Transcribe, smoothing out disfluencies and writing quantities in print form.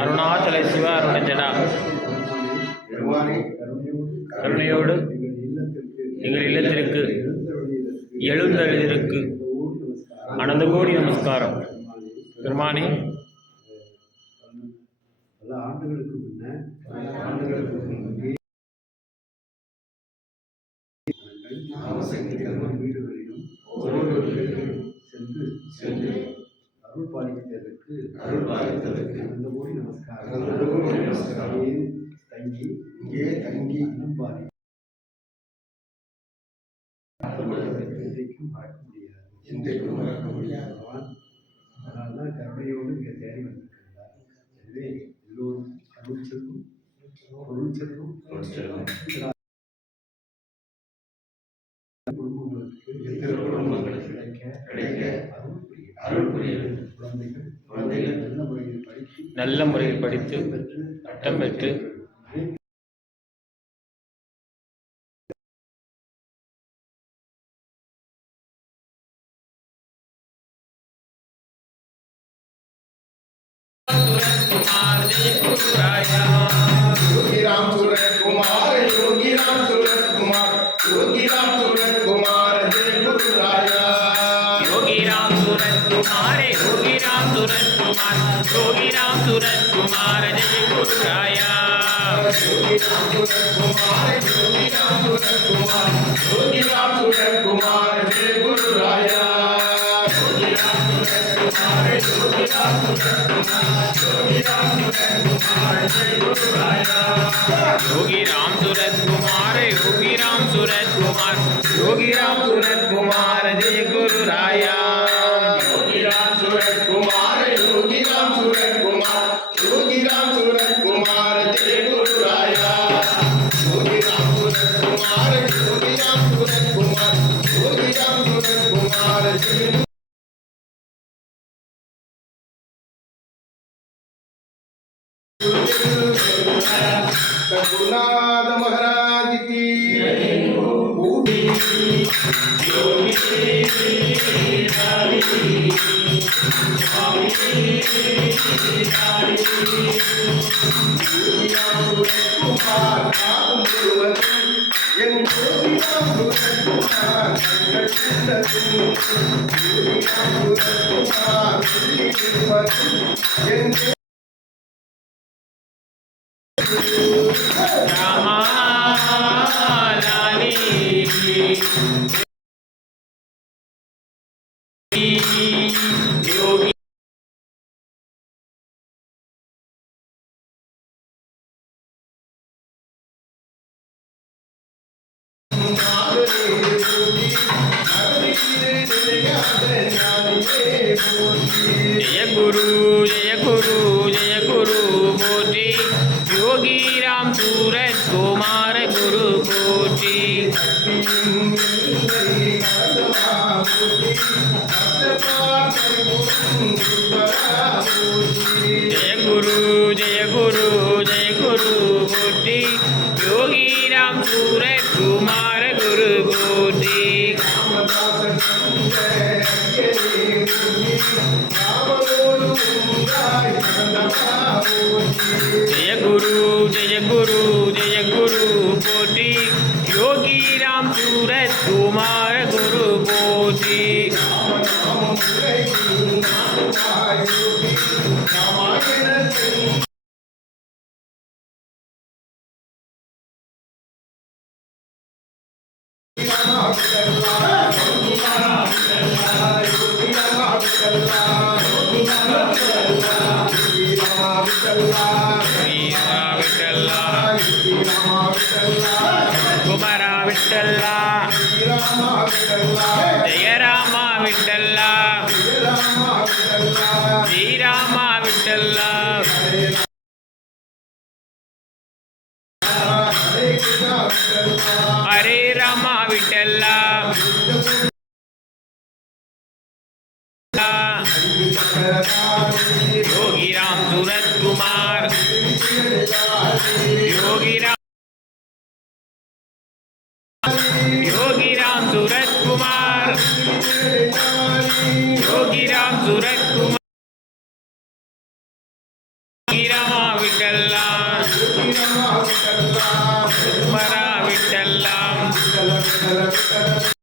அருணாச்சல சிவ அருணஜடா கருணையோடு எங்கள் இல்லத்திற்கு எழுந்தெழுதிருக்கு அனந்த கோடி நமஸ்காரம். பெருமானே, பல ஆண்டுகளுக்கு முன்னே வீடுகளிலும் சென்று அருள் பாலித்ததற்கு அந்த கோடி நமஸ்காரம். இங்கே தங்கி இன்னும் பாதி இன்றைக்கும் மறக்க முடியாது. அதனால்தான் கருணையோடு இங்கே தேடி வந்திருக்கிறார். எனவே எல்லோரும் அருள் செல்வம் பொருள் செல்வம் குடும்பங்களுக்கு கிடைக்க அருள் புரிய குழந்தைகள் நல்ல முறையில் படித்து பட்டம் பெற்று योगी राम सूरत कुमार योगी राम सूरत कुमार योगी राम सूरत कुमार जय गुरु राया योगी राम सूरत कुमार योगी राम सूरत कुमार योगी राम सूरत कुमार जय गुरु राया योगी राम सूरत कुमार योगी राम सूरत कुमार योगी राम सूरत कुमार जय गुरु राया योगी राम सूरत कुमार योगी राम सूरत कुमार योगी राम सूरत कुमार जय गुरु राया योगी राम सूरत कुमार योगी राम सूरत कुमार योगी राम सूरत कुमार जय गुरु राया योगी राम सूरत कुमार योगी राम सूरत कुमार योगी राम सूरत कुमार जय गुरु राया योगी राम सूरत कुमार योगी राम सूरत कुमार योगी राम सूरत कुमार जय गुरुनाथ महाराज की रामालाली योगी जय गुरु जय गुरु जय गुरु कोटि योगी राम सूरत कुमार गुरु कोटि जय गुरु जय गुरु जय गुरु कोटि योगी राम सूरत कुमार गुरु कोटि जय गुरु जय गुरु जय गुरु कोटि योगी राम सूरत कुमार गुरु कोटि कुमारा विठ्ठला जय रामा विठ्ठला श्री रामा विठ्ठला हरे रामा विठ्ठला योगी राम सूरत कुमार योगी राम सूरत कुमार योगी राम सूरत कुमार। विठ्ठला बरा विठ्ठला विठ्ठल विठ्ठल विठ्ठल